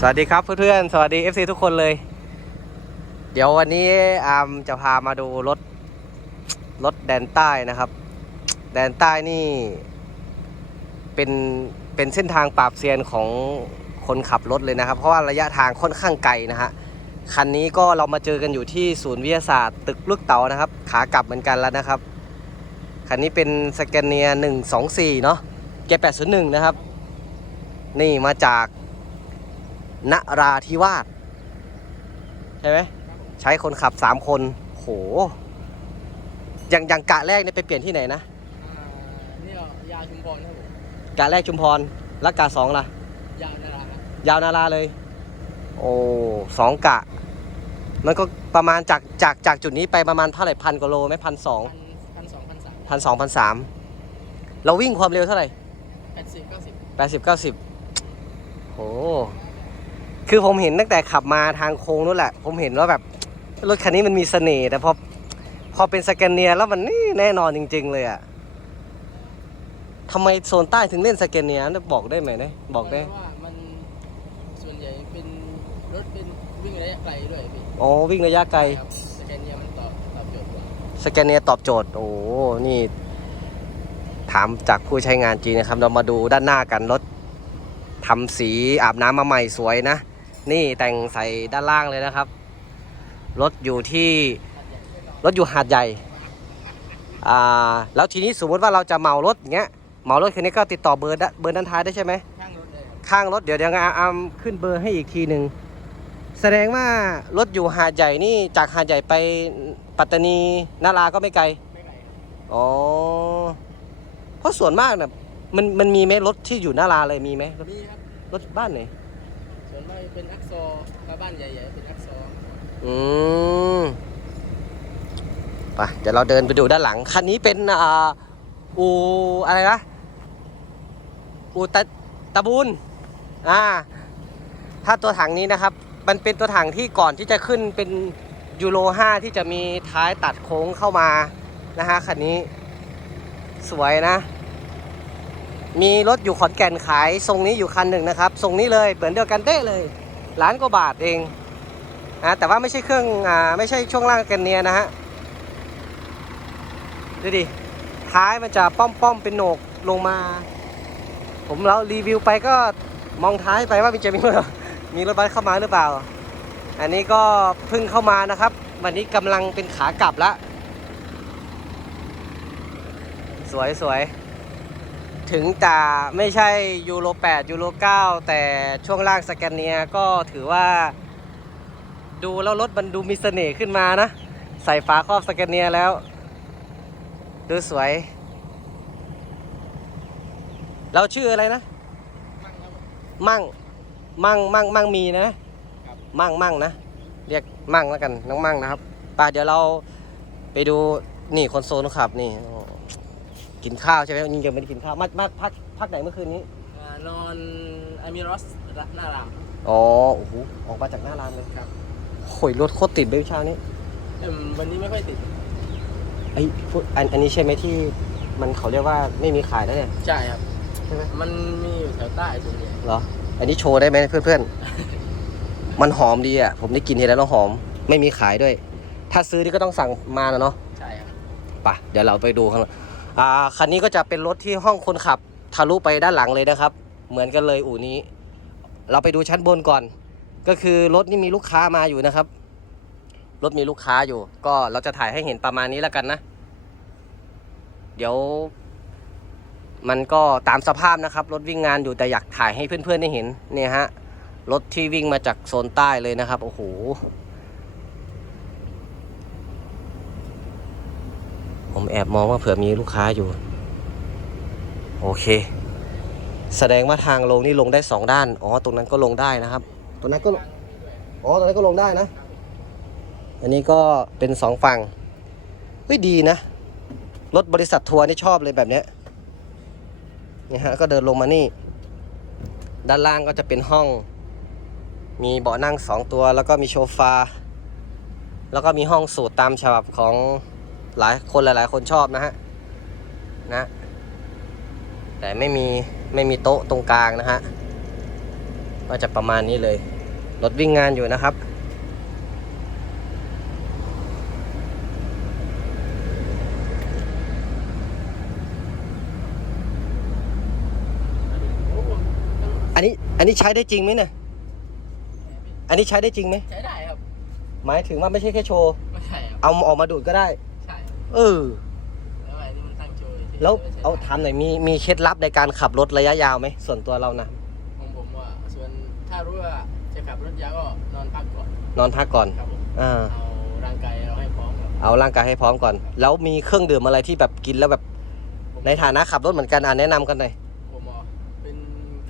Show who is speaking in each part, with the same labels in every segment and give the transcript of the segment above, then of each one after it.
Speaker 1: สวัสดีครับเพื่อนๆ สวัสดี FC ทุกคนเลย เดี๋ยววันนี้อามจะพามาดูรถ รถแดนใต้นะครับ แดนใต้นี่ เป็น เป็นเส้นทางปราบเซียนของคนขับรถเลยนะครับ เพราะว่าระยะทางค่อนข้างไกลนะฮะ คันนี้ก็เรามาเจอกันอยู่ที่ศูนย์วิทยาศาสตร์ตึกลูกเต๋านะครับ ขากลับเหมือนกันแล้วนะครับ คันนี้เป็นสแกนเนีย124 เนาะเก801 นะครับ นี่มาจาก นราธิวาสใช่ไหมใช้คนขับสามคน โห อย่างอย่างกะแรกเนี่ยไปเปลี่ยนที่ไหนนะ
Speaker 2: อ่านี่เรายาวชุมพรครับผม
Speaker 1: กะแรกชุมพร แล้วกะสองล่ะ
Speaker 2: ยาวนาราครับ
Speaker 1: ยาวนาราเลย โอ้สองกะ มันก็ประมาณจากจากจากจุดนี้ไปประมาณเท่าไหร่พันกว่าโลไหมพันสอง
Speaker 2: พันพันสองพันสาม
Speaker 1: พันสองพันสามเราวิ่งความเร็วเท่าไหร่
Speaker 2: แปดสิบเก้าสิบ
Speaker 1: แปดสิบเก้าสิบโห คือผมเห็นตั้งแต่ขับมาทางโค้งนู่นแหละ ผมเห็นว่าแบบรถคันนี้มันมีเสน่ห์แต่พอพอเป็นสแกนเนียแล้วมันนี่แน่นอนจริง ๆ เลยอะทำไมโซนใต้ถึงเล่นสแกนเนียบอกได้ไหมเนี่ยบอกได้
Speaker 2: เพราะว่ามันส่วนใหญ่เป็นรถเป็นวิ่งระยะไกลด้วยพี่
Speaker 1: อ๋อวิ่งระยะไกล
Speaker 2: ครับสแกนเนียมันตอบตอบโจทย์กว่า
Speaker 1: สแกนเนียตอบโจทย์ โอ้โหนี่ ถามจากผู้ใช้งานจริงนะครับ เรามาดูด้านหน้ากันรถทำสีอาบน้ำมาใหม่สวยนะ นี่แต่งใส่ด้านล่างเลยนะครับ รถอยู่ที่รถอยู่หาดใหญ่อ่าแล้วทีนี้สมมติว่าเราจะเหมารถอย่างเงี้ยเหมารถคันนี้ก็ติดต่อเบอร์ดเบอร์ด้านท้ายได้ใช่ไหม
Speaker 2: ข้างรถเลย
Speaker 1: ข้างรถเดี๋ยวเดี๋ยวอามขึ้นเบอร์ให้อีกทีหนึ่งแสดงว่ารถอยู่หาดใหญ่นี่จากหาดใหญ่ไปปัตตานีนาราก็ไม่ไกล
Speaker 2: ไม่ไกล
Speaker 1: อ๋อเพราะส่วนมากนะมันมันมีไหมรถที่อยู่นาราเลยมีไหมรถ
Speaker 2: มีครับ
Speaker 1: รถบ้านไหน
Speaker 2: เป็นอักซอถ้าบ้านใหญ่ๆเป็นอักซอ
Speaker 1: อืมไปเดี๋ยวเราเดินไปดูด้านหลัง คันนี้เป็นอ่าอูอะไรนะ อูตะตะบูนอ่า ถ้าตัวถังนี้นะครับ มันเป็นตัวถังที่ก่อนที่จะขึ้นเป็นยูโร5ที่จะมีท้ายตัดโค้งเข้ามานะฮะคันนี้สวยนะ มีรถอยู่ขอนแก่นขายทรงนี้อยู่คันหนึ่งนะครับทรงนี้เลยเหมือนเดียวกันเด้เลยล้านกว่าบาทเองนะแต่ว่าไม่ใช่เครื่องอ่าไม่ใช่ช่วงล่างแกนเนียนะฮะดูดิท้ายมันจะป้อมป้อมๆเป็นโหนกลงมา ผมเรารีวิวไปก็มองท้ายไปว่ามันจะมีมีรถบัสเข้ามาหรือเปล่า อันนี้ก็เพิ่งเข้ามานะครับ วันนี้กำลังเป็นขากลับแล้วสวยสวย ถึงจะไม่ใช่ยูโร 8 ยูโร 9 แต่ช่วงล่างสแกนเนียก็ถือว่า ดูแล้วรถมันดูมีเสน่ห์ขึ้นมานะ ใส่ฝาครอบสแกนเนียแล้ว ดูสวย เราชื่ออะไรนะ
Speaker 2: มั่งครับผม
Speaker 1: มั่งมั่งมั่งมั่งมีนะ
Speaker 2: ครับ
Speaker 1: มั่งมั่งนะ เรียกมั่งแล้วกันน้องมั่งนะครับไป่าเดี๋ยวเราไปดูนี่คอนโซลนะครับนี่โอ้ กินข้าวใช่ไหมยังไม่ได้กินข้าวมามาพักพักไหนเมื่อคืนนี้
Speaker 2: อ่านอนอามิรอสหน้าราม
Speaker 1: อ๋อโอ้โหออกมาจากหน้าร้านเลย
Speaker 2: ครับ
Speaker 1: โหยรถโคตรติดเลยเช้านี้
Speaker 2: เอิ่มวันนี้ไม่ค่อยติด
Speaker 1: ไอ้พวกอันอันนี้ใช่ไหมที่มันเขาเรียกว่าไม่มีขายแล้วเนี่ย
Speaker 2: ใช่ครับ
Speaker 1: ใช่ไหม
Speaker 2: มันมีอยู่แถวใต้ส่วนใหญ่
Speaker 1: เหรอ อันนี้โชว์ได้ไหมเพื่อนๆ มันหอมดีอะ ผมได้กินทีแล้วแล้วหอม ไม่มีขายด้วย ถ้าซื้อนี่ก็ต้องสั่งมานะเนาะ
Speaker 2: ใช่ครับ
Speaker 1: ไปเดี๋ยวเราไปดูข้างหลัง อ่าคันนี้ก็จะเป็นรถที่ห้องคนขับทะลุไปด้านหลังเลยนะครับ เหมือนกันเลยอู่นี้ เราไปดูชั้นบนก่อน ก็คือรถนี่มีลูกค้ามาอยู่นะครับ รถมีลูกค้าอยู่ ก็เราจะถ่ายให้เห็นประมาณนี้แล้วกันนะ เดี๋ยว มันก็ตามสภาพนะครับ รถวิ่งงานอยู่แต่อยากถ่ายให้เพื่อนๆได้เห็นเนี่ยฮะรถที่วิ่งมาจากโซนใต้เลยนะครับ โอ้โห ผมแอบมองว่าเผื่อมีลูกค้าอยู่ โอเค แสดงว่าทางลงนี่ลงได้สองด้าน อ๋อ ตรงนั้นก็ลงได้นะครับ ตรงนั้นก็ อ๋อ ตรงนั้นก็ลงได้นะ อันนี้ก็เป็นสองฝั่งเฮ้ยดีนะ รถบริษัททัวร์นี่ชอบเลยแบบเนี้ยนี่ฮะ ก็เดินลงมานี่ ด้านล่างก็จะเป็นห้อง มีเบาะนั่งสองตัว แล้วก็มีโซฟา แล้วก็มีห้องสูตรตามฉบับของ หลายคนหลาย ๆ คนชอบนะฮะนะ แต่ไม่มีไม่มีโต๊ะตรงกลางนะฮะก็จะประมาณนี้เลยรถวิ่งงานอยู่นะครับ
Speaker 2: โอ้โหต้อง
Speaker 1: อันนี้อันนี้ใช้ได้จริงไหมเนี่ยอันนี้ใช้ได้จริงไหม
Speaker 2: ใช้ได้ครับ
Speaker 1: หมายถึงว่าไม่ใช่แค่โชว์
Speaker 2: ไม่ใช่ครับ
Speaker 1: เอาออกมาดูดก็ได้
Speaker 2: ใช่ครับ
Speaker 1: เออ
Speaker 2: แล้วไอ้นี่มันตั้งโชว์ฉยๆ
Speaker 1: แล้ว
Speaker 2: ไม่ใช่
Speaker 1: เอาถามหน่อยมีมีเคล็ดลับในการขับรถระยะยาวไหมส่วนตัวเรานะ
Speaker 2: ของผมว่าส่วนถ้ารู้ว่าจะขับรถยาวก็นอนพักก่อน
Speaker 1: นอนพักก่อน
Speaker 2: ครับผม
Speaker 1: อ่า
Speaker 2: เอาร่างกายเราให้พร้อมครับ
Speaker 1: เอาร่างกายให้พร้อมก่อน แล้วมีเครื่องดื่มอะไรที่แบบกินแล้วแบบ
Speaker 2: ผม
Speaker 1: ในฐานะขับรถเหมือนกันอ่าแนะนำกันหน่อย
Speaker 2: ผมบอกเป็น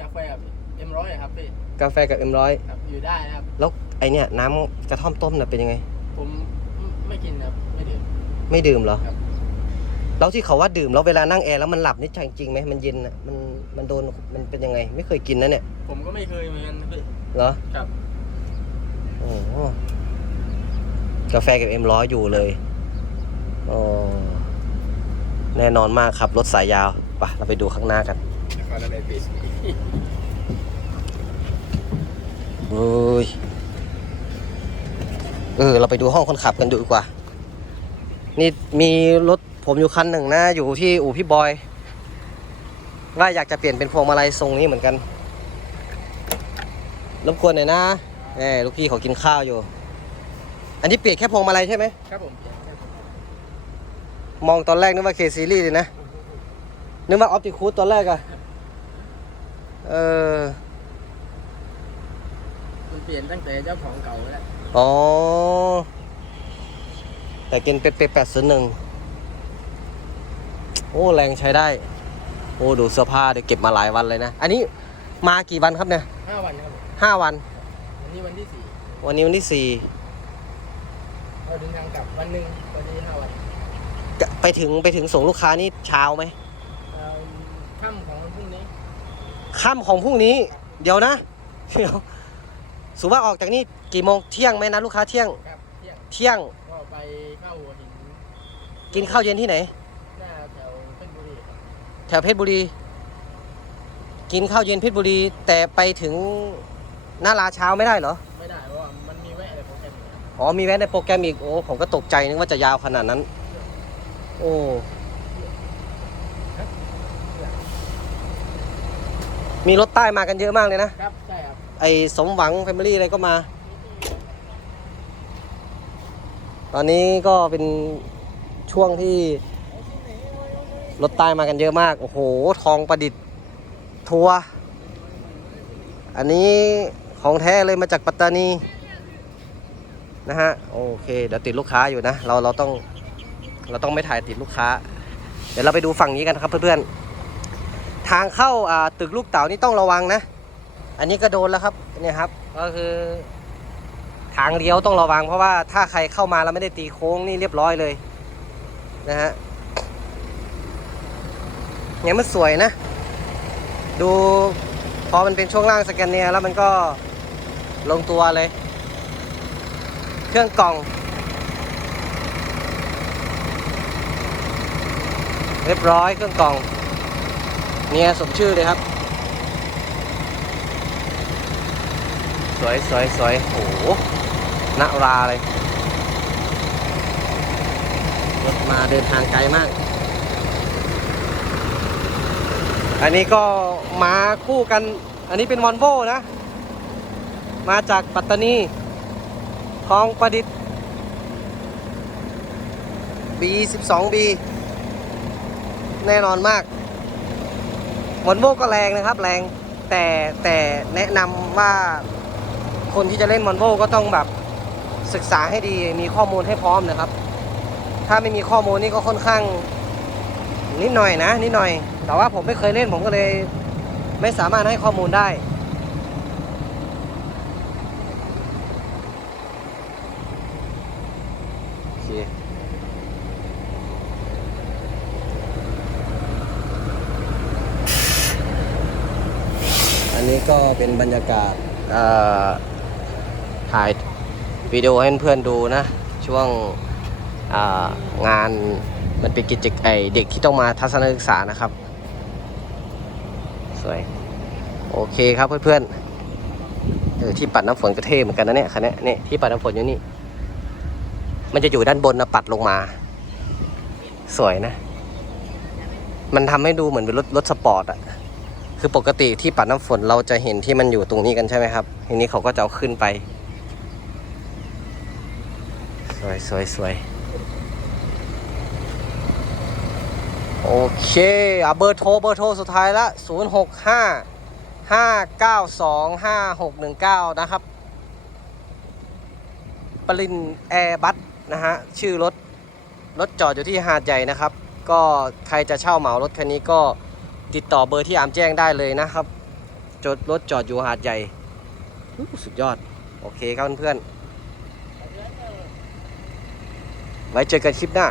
Speaker 2: กาแฟเอ็มร้อยครับพี่
Speaker 1: กาแฟกับเอ็มร้อย
Speaker 2: ครับอยู่ได้นะครับ
Speaker 1: แล้วไอเนี่ยน้ำกระท่อมต้มน่ะเป็นยังไง
Speaker 2: ผมไม่กินครับ ไม่ดื่ม
Speaker 1: ไม่ดื่มเหรอ
Speaker 2: ครับ
Speaker 1: แล้วที่เขาว่าดื่มแล้วเวลานั่งแอร์แล้วมันหลับนี่จริงๆไหมมันเย็นอะมันมันโดนมันเป็นยังไง ไม่เคยกินนะเนี่ย
Speaker 2: ผมก็ไม่เคยเหมือนกันพี่
Speaker 1: เหรอ
Speaker 2: ครับ
Speaker 1: โอ้โหกาแฟกับเอ็มร้อยอยู่เลยโอ้แน่นอนมากครับรถสายยาวไปเราไปดูข้างหน้ากัน
Speaker 2: นครนายก
Speaker 1: เอ้ยเออ เราไปดูห้องคนขับกันดูดีกว่า นี่มีรถผมอยู่คันหนึ่งนะ อยู่ที่อู่พี่บอยว่าอยากจะเปลี่ยนเป็นพวงมาลัยทรงนี้เหมือนกันรบกวนหน่อยนะแหมลูกพี่เขากินข้าวอยู่ อันนี้เปลี่ยนแค่พวงมาลัยใช่ไหม
Speaker 2: ครับผม
Speaker 1: มองตอนแรกนึกว่าเคซีรีส์เลยนะ นึกว่าออปติคูดตอนแรกอะเออ
Speaker 2: มันเปลี่ยนตั้งแต่เจ้าของเก่าแล้ว
Speaker 1: อ๋อ แต่กินเป็ดเป็ดแปดศูนย์หนึ่งโอ้แรงใช้ได้ โอ้ดูเสื้อผ้าเดี๋ยวเก็บมาหลายวันเลยนะ อันนี้มากี่วันครับเนี่ย
Speaker 2: ห้าวันครับผม
Speaker 1: ห้าวัน
Speaker 2: วันนี้วันที่สี่
Speaker 1: วันนี้วันที่สี่
Speaker 2: เราเดินทางกลับวันหนึ่งวันที่ห้าวัน
Speaker 1: ไปถึงไปถึงส่งลูกค้านี่เช้าไหม
Speaker 2: เอ่อค่ำของวันพรุ่งนี้
Speaker 1: ค่ำของพรุ่งนี้ เดี๋ยวนะเดี๋ยวสุว่าออกจากนี่กี่โมงเที่ยงไหมนะลูกค้าเที่ยง
Speaker 2: ครับเที่ยง
Speaker 1: เที่ยง
Speaker 2: ก็ไปเข้าหัวหิน
Speaker 1: กินข้าวเย็นที่ไหน
Speaker 2: หน้าแถวเพชรบุรีครับ
Speaker 1: แถวเพชรบุรี กินข้าวเย็นเพชรบุรี แต่ไปถึงหน้าลาเช้าไม่ได้เหรอ
Speaker 2: ไม่ได้เพราะว่ามันมีแวะอะไรโปรแกรมอยู่ครับ
Speaker 1: อ๋อมีแวะในโปรแกรมอีก โอ้ผมก็ตกใจนึกว่าจะยาวขนาดนั้น โอ้มีรถใต้มากันเยอะมากเลยนะ
Speaker 2: ครับใช่ครับ
Speaker 1: ไอ้สมหวังแฟมิลี่อะไรก็มา ตอนนี้ก็เป็นช่วงที่รถใต้มากันเยอะมาก โอ้โห ทองประดิษฐ์ทัวร์อันนี้ของแท้เลยมาจากปัตตานี นะฮะ โอเค เดี๋ยวติดลูกค้าอยู่นะ เราเราต้องเราต้องไม่ถ่ายติดลูกค้า เดี๋ยวเราไปดูฝั่งนี้กันครับเพื่อนๆ ทางเข้าอ่าตึกลูกเต๋านี่ต้องระวังนะ อันนี้ก็โดนแล้วครับ เนี่ยครับ ก็คือ ทางเลี้ยวต้องระวัง เพราะว่าถ้าใครเข้ามาแล้วไม่ได้ตีโค้งนี่เรียบร้อยเลยนะฮะเนี่ยมันสวยนะ ดูพอมันเป็นช่วงล่างสแกนเนียแล้วมันก็ลงตัวเลย เครื่องกล่องเรียบร้อยเครื่องกล่องเนี่ยสมชื่อเลยครับ สวยสวยสวยโอ้ โหณราเลยรถมาเดินทางไกลมาก อันนี้ก็มาคู่กัน อันนี้เป็นวอลโวนะ มาจากปัตตานีทองประดิษฐ์ B12B แน่นอนมากวอลโวก็แรงนะครับ แรงแต่แต่แนะนำว่าคนที่จะเล่นมอนโวก็ต้องแบบ ศึกษาให้ดีมีข้อมูลให้พร้อมนะครับ ถ้าไม่มีข้อมูลนี่ก็ค่อนข้าง นิดหน่อยนะ นิดหน่อย แต่ว่าผมไม่เคยเล่นผมก็เลย ไม่สามารถให้ข้อมูลได้อันนี้ก็เป็นบรรยากาศอ่า วิดีโอให้เพื่อนดูนะ ช่วงางานมันเป็นกิจกรรมไอเด็กที่ต้องมาทัศนศึกษานะครับ สวย โอเคครับเพื่อนๆเออที่ปัดน้ำฝนก็เท่เหมือนกันนะเนี่ยคันนี้นี่ที่ปัดน้ำฝนอยู่นี่ มันจะอยู่ด้านบนนะปัดลงมา สวยนะ มันทำให้ดูเหมือนเป็นรถรถสปอร์ตอะคือปกติที่ปัดน้ำฝนเราจะเห็นที่มันอยู่ตรงนี้กันใช่ไหมครับทีนี้เขาก็จะเอาขึ้นไป สวยสวยสวยโอเคอะเบอร์โทรเบอร์โทรสุดท้ายละ 0 6 5 5 9 2 5 6 1 9 นะครับ ปรินแอร์บัสนะฮะ ชื่อรถ รถจอดอยู่ที่หาดใหญ่นะครับ ก็ใครจะเช่าเหมารถคันนี้ก็ติดต่อเบอร์ที่อามแจ้งได้เลยนะครับ จดรถจอดอยู่หาดใหญ่ สุดยอด โอเคครับเพื่อนๆ ไว้เจอกันคลิปหน้า